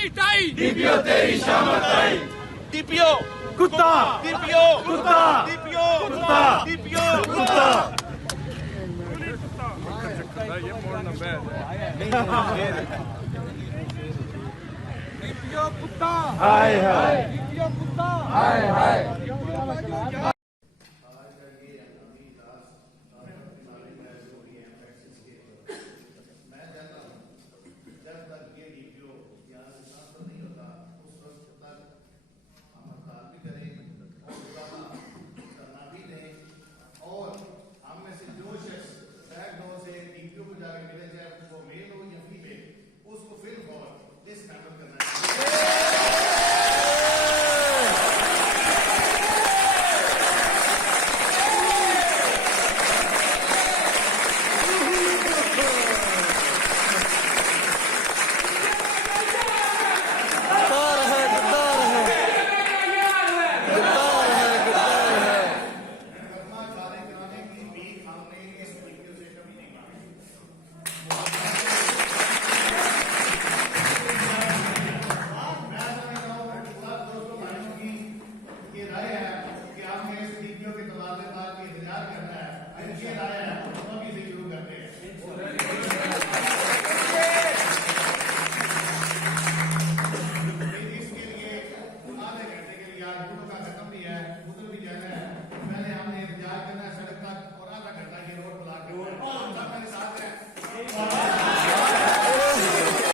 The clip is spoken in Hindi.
तेरी टाई, डीपीओ तेरी शामत आई, डीपीओ कुत्ता, डीपीओ कुत्ता, डीपीओ कुत्ता, डीपीओ कुत्ता। डीपीओ कुत्ता, हाय हाय, डीपीओ कुत्ता, हाय हाय।